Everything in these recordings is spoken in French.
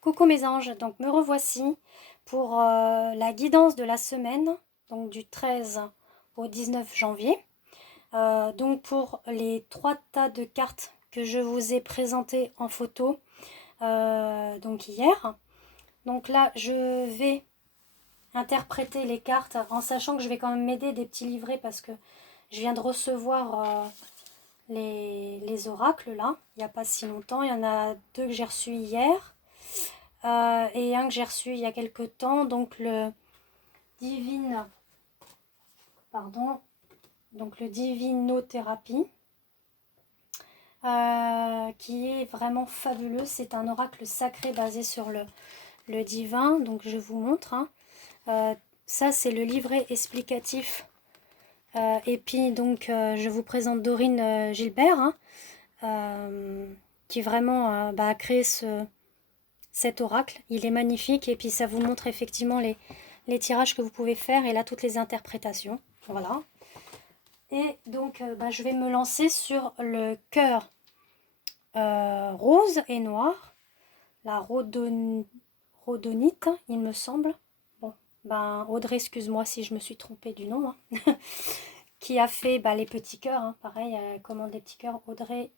Coucou mes anges, donc me revoici pour la guidance de la semaine, donc du 13 au 19 janvier. Donc pour les 3 tas de cartes que je vous ai présentées en photo donc hier. Donc là je vais interpréter les cartes en sachant que je vais quand même m'aider des petits livrets parce que je viens de recevoir les oracles là, il n'y a pas si longtemps. Il y en a 2 que j'ai reçus hier. Et un que j'ai reçu il y a quelques temps, donc le divine, pardon, donc le divinothérapie, qui est vraiment fabuleux. C'est un oracle sacré basé sur le divin, donc je vous montre. Hein. Ça c'est le livret explicatif. Et puis donc je vous présente Dorine Gilbert, hein, qui vraiment a créé cet oracle. Il est magnifique et puis ça vous montre effectivement les tirages que vous pouvez faire et là toutes les interprétations. Voilà. Et donc je vais me lancer sur le cœur rose et noir, la rhodonite, il me semble. Bon, Audrey, excuse-moi si je me suis trompée du nom, hein. Qui a fait les petits cœurs, hein, pareil, commande des petits cœurs, Audrey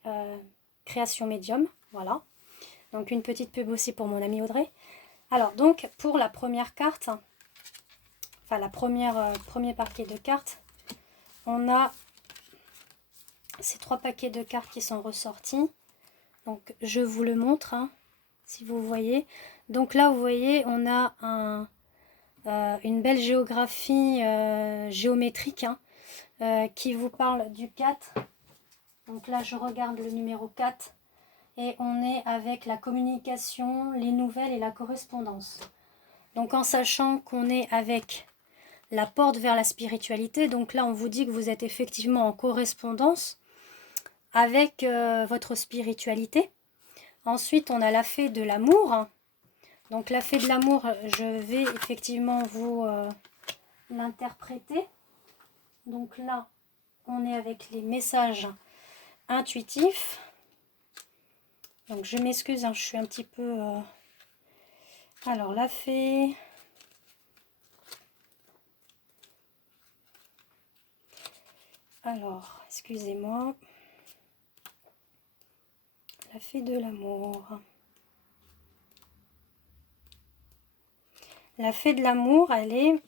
Création Médium, voilà. Donc une petite pub aussi pour mon amie Audrey. Alors donc pour la première carte, enfin la premier paquet de cartes, on a ces 3 paquets de cartes qui sont ressortis. Donc je vous le montre, hein, si vous voyez. Donc là vous voyez on a une belle géographie géométrique, hein, qui vous parle du 4. Donc là je regarde le numéro 4 et on est avec la communication, les nouvelles et la correspondance. Donc en sachant qu'on est avec la porte vers la spiritualité, donc là on vous dit que vous êtes effectivement en correspondance avec votre spiritualité. Ensuite on a la fée de l'amour. Donc la fée de l'amour, je vais effectivement vous l'interpréter. Donc là on est avec les messages intuitifs. Donc je m'excuse, hein, je suis un petit peu... Alors la fée... Alors, excusez-moi. La fée de l'amour. La fée de l'amour, elle est...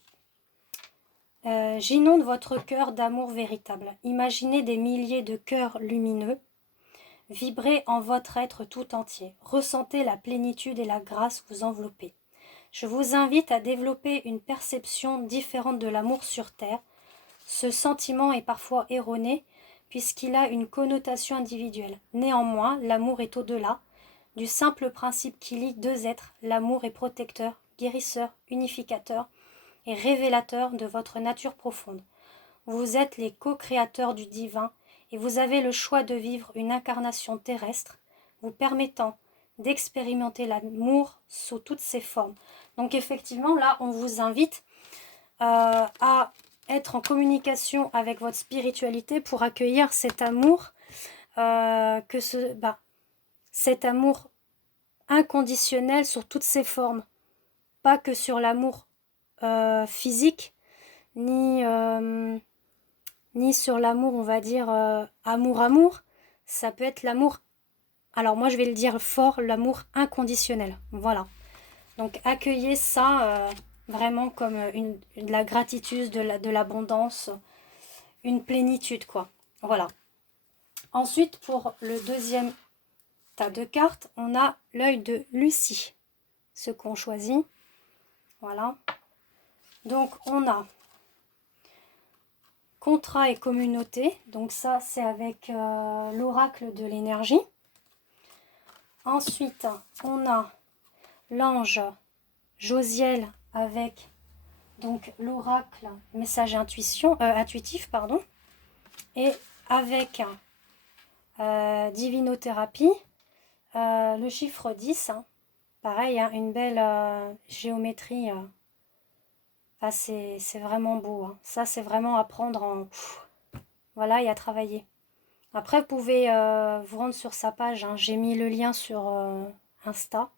j'inonde votre cœur d'amour véritable. Imaginez des milliers de cœurs lumineux. Vibrez en votre être tout entier. Ressentez la plénitude et la grâce vous envelopper. Je vous invite à développer une perception différente de l'amour sur Terre. Ce sentiment est parfois erroné puisqu'il a une connotation individuelle. Néanmoins, l'amour est au-delà du simple principe qui lie 2 êtres. L'amour est protecteur, guérisseur, unificateur et révélateur de votre nature profonde. Vous êtes les co-créateurs du divin et vous avez le choix de vivre une incarnation terrestre vous permettant d'expérimenter l'amour sous toutes ses formes. Donc effectivement, là, on vous invite à être en communication avec votre spiritualité pour accueillir cet amour, cet amour inconditionnel sur toutes ses formes, pas que sur l'amour physique, ni sur l'amour, on va dire, amour, ça peut être l'amour, alors moi je vais le dire fort, l'amour inconditionnel, voilà. Donc accueillez ça vraiment comme de la gratitude, de l'abondance, une plénitude, quoi. Voilà. Ensuite, pour le deuxième tas de cartes, on a l'œil de Lucie, ce qu'on choisit. Voilà. Donc on a contrat et communauté, donc ça c'est avec l'oracle de l'énergie. Ensuite, on a l'ange Josiel avec donc l'oracle message intuitif, pardon, et avec divinothérapie, le chiffre 10, hein, pareil, hein, une belle géométrie, c'est vraiment beau, hein. Ça c'est vraiment à prendre en... Voilà, et à travailler. Après vous pouvez vous rendre sur sa page, hein. J'ai mis le lien sur Insta.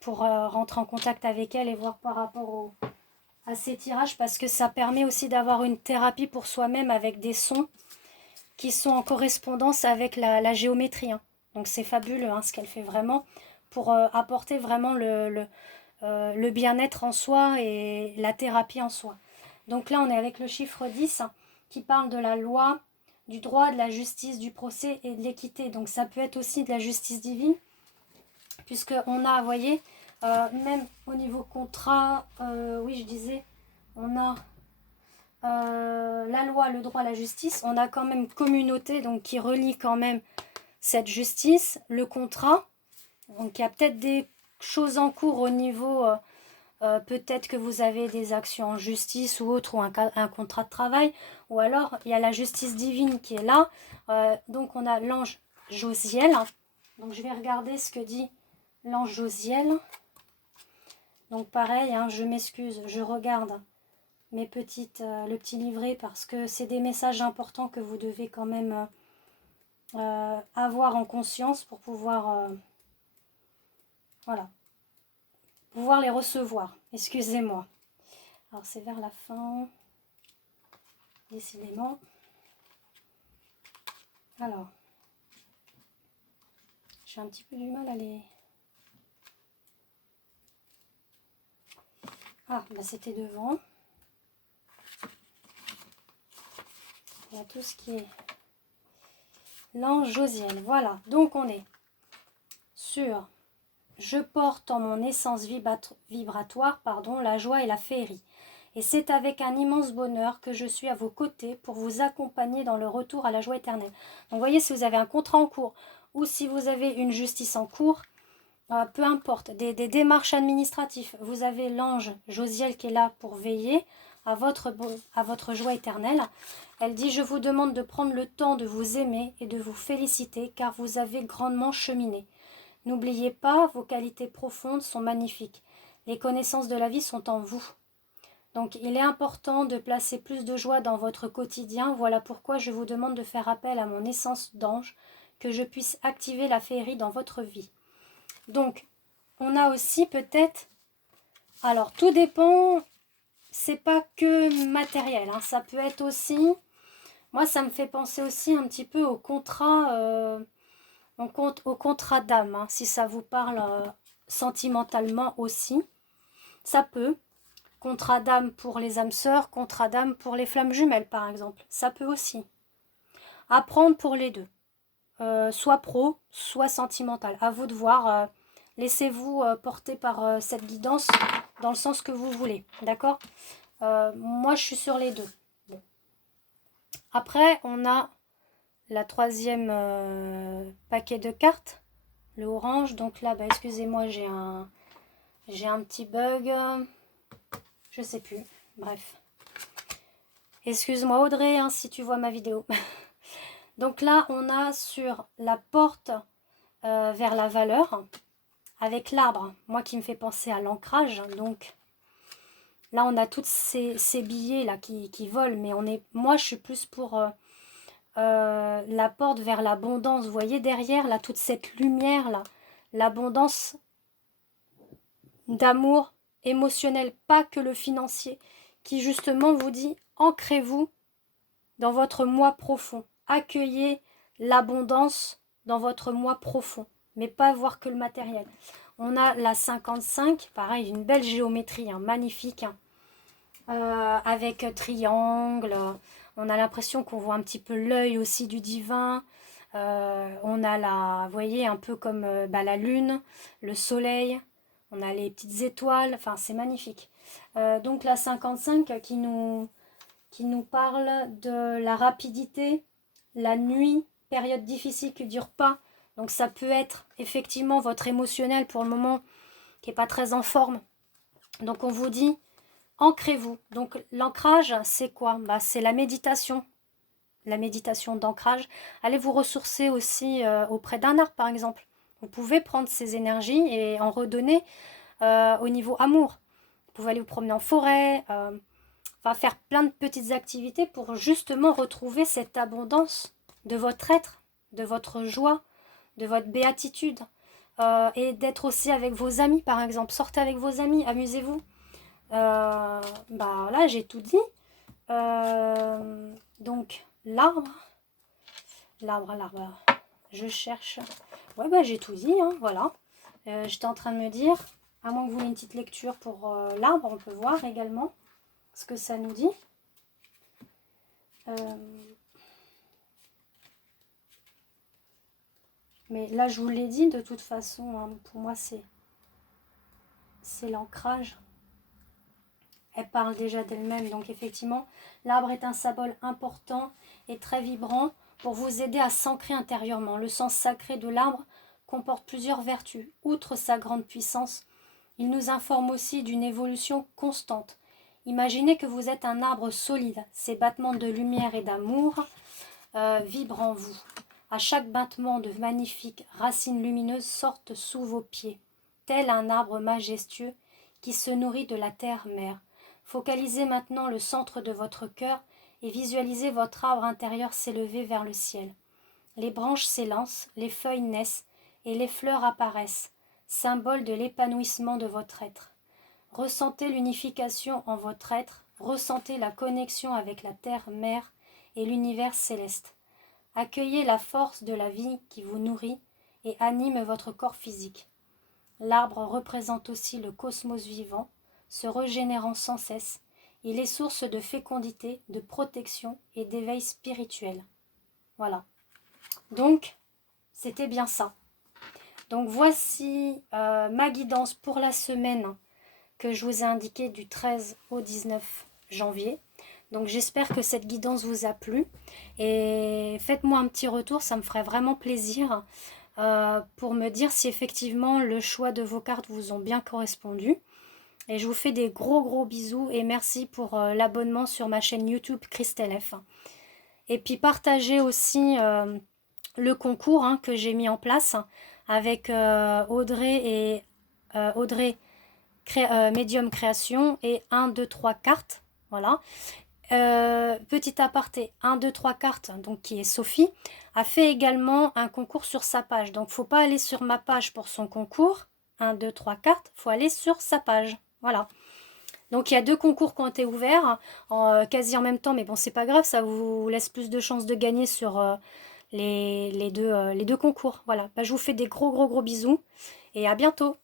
pour rentrer en contact avec elle et voir par rapport à ces tirages, parce que ça permet aussi d'avoir une thérapie pour soi-même avec des sons qui sont en correspondance avec la géométrie. Hein. Donc c'est fabuleux hein, ce qu'elle fait vraiment pour apporter vraiment le bien-être en soi et la thérapie en soi. Donc là on est avec le chiffre 10 hein, qui parle de la loi, du droit, de la justice, du procès et de l'équité. Donc ça peut être aussi de la justice divine, puisqu'on a, vous voyez, même au niveau contrat, oui je disais, on a la loi, le droit, la justice, on a quand même communauté, donc qui relie quand même cette justice, le contrat, donc il y a peut-être des choses en cours au niveau, peut-être que vous avez des actions en justice ou autre, ou un contrat de travail, ou alors il y a la justice divine qui est là, donc on a l'ange Josiel, donc je vais regarder ce que dit l'ange Josiel, donc pareil, hein, je m'excuse, je regarde le petit livret parce que c'est des messages importants que vous devez quand même avoir en conscience pour pouvoir voilà, pouvoir les recevoir. Excusez-moi. Alors c'est vers la fin, décidément. Alors, j'ai un petit peu du mal à les... Ah, bah c'était devant. Il y a tout ce qui est l'ange Josiel. Voilà, donc on est sur je porte en mon essence vibratoire la joie et la féerie. Et c'est avec un immense bonheur que je suis à vos côtés pour vous accompagner dans le retour à la joie éternelle. Donc vous voyez, si vous avez un contrat en cours ou si vous avez une justice en cours, peu importe, des démarches administratives, vous avez l'ange Josiel qui est là pour veiller à votre joie éternelle. Elle dit, je vous demande de prendre le temps de vous aimer et de vous féliciter car vous avez grandement cheminé. N'oubliez pas, vos qualités profondes sont magnifiques. Les connaissances de la vie sont en vous. Donc il est important de placer plus de joie dans votre quotidien. Voilà pourquoi je vous demande de faire appel à mon essence d'ange, que je puisse activer la féerie dans votre vie. Donc, on a aussi peut-être... Alors, tout dépend, c'est pas que matériel, hein, ça peut être aussi... Moi, ça me fait penser aussi un petit peu au contrat, au contrat d'âme, hein, si ça vous parle sentimentalement aussi. Ça peut. Contrat d'âme pour les âmes sœurs, contrat d'âme pour les flammes jumelles, par exemple. Ça peut aussi. Apprendre pour les deux. Soit pro, soit sentimental. À vous de voir. Laissez-vous porter par cette guidance dans le sens que vous voulez. D'accord moi, je suis sur les deux. Bon. Après, on a la troisième paquet de cartes. Le orange. Donc là, bah, excusez-moi, j'ai un petit bug. Je sais plus. Bref. Excuse-moi Audrey, hein, si tu vois ma vidéo. Donc là, on a sur la porte vers la valeur, avec l'arbre, moi qui me fait penser à l'ancrage. Donc là, on a tous ces billets là qui volent, mais moi je suis plus pour la porte vers l'abondance. Vous voyez derrière, là, toute cette lumière là, l'abondance d'amour émotionnel, pas que le financier, qui justement vous dit, ancrez-vous dans votre moi profond. Accueillez l'abondance dans votre moi profond, mais pas voir que le matériel. On a la 55, pareil, une belle géométrie, hein, magnifique, hein, avec triangle. On a l'impression qu'on voit un petit peu l'œil aussi du divin. On a vous voyez, un peu comme la lune, le soleil. On a les petites étoiles. Enfin, c'est magnifique. Donc la 55 qui nous parle de la rapidité, la nuit, période difficile qui ne dure pas. Donc ça peut être effectivement votre émotionnel pour le moment qui n'est pas très en forme. Donc on vous dit, ancrez-vous. Donc l'ancrage, c'est quoi? C'est la méditation d'ancrage. Allez vous ressourcer aussi auprès d'un arbre par exemple. Vous pouvez prendre ces énergies et en redonner au niveau amour. Vous pouvez aller vous promener en forêt, faire plein de petites activités pour justement retrouver cette abondance de votre être, de votre joie, de votre béatitude. et d'être aussi avec vos amis, par exemple. Sortez avec vos amis, amusez-vous. Bah là, j'ai tout dit. Donc, l'arbre. L'arbre. Je cherche. Ouais, bah j'ai tout dit, hein, voilà. J'étais en train de me dire, à moins que vous ayez une petite lecture pour l'arbre, on peut voir également ce que ça nous dit. Mais là, je vous l'ai dit, de toute façon, hein, pour moi, c'est l'ancrage. Elle parle déjà d'elle-même, donc effectivement, l'arbre est un symbole important et très vibrant pour vous aider à s'ancrer intérieurement. Le sens sacré de l'arbre comporte plusieurs vertus. Outre sa grande puissance, il nous informe aussi d'une évolution constante. Imaginez que vous êtes un arbre solide. Ses battements de lumière et d'amour vibrent en vous. À chaque battement, de magnifiques racines lumineuses sortent sous vos pieds, tel un arbre majestueux qui se nourrit de la terre-mère. Focalisez maintenant le centre de votre cœur et visualisez votre arbre intérieur s'élever vers le ciel. Les branches s'élancent, les feuilles naissent et les fleurs apparaissent, symbole de l'épanouissement de votre être. Ressentez l'unification en votre être, ressentez la connexion avec la terre-mère et l'univers céleste. Accueillez la force de la vie qui vous nourrit et anime votre corps physique. L'arbre représente aussi le cosmos vivant, se régénérant sans cesse. Il est source de fécondité, de protection et d'éveil spirituel. Voilà. Donc, c'était bien ça. Donc, voici ma guidance pour la semaine que je vous ai indiquée du 13 au 19 janvier. Donc, j'espère que cette guidance vous a plu. Et faites-moi un petit retour, ça me ferait vraiment plaisir pour me dire si effectivement le choix de vos cartes vous ont bien correspondu. Et je vous fais des gros bisous et merci pour l'abonnement sur ma chaîne YouTube Christelle F. Et puis partagez aussi le concours que j'ai mis en place avec Audrey Medium Création et 1, 2, 3 cartes. Voilà. Petit aparté, 1, 2, 3 cartes, donc qui est Sophie, a fait également un concours sur sa page. Donc, faut pas aller sur ma page pour son concours. 1, 2, 3 cartes, faut aller sur sa page. Voilà. Donc, il y a 2 concours qui ont été ouverts quasi en même temps, mais bon, c'est pas grave, ça vous laisse plus de chances de gagner sur les deux concours. Voilà. Bah, je vous fais des gros bisous et à bientôt.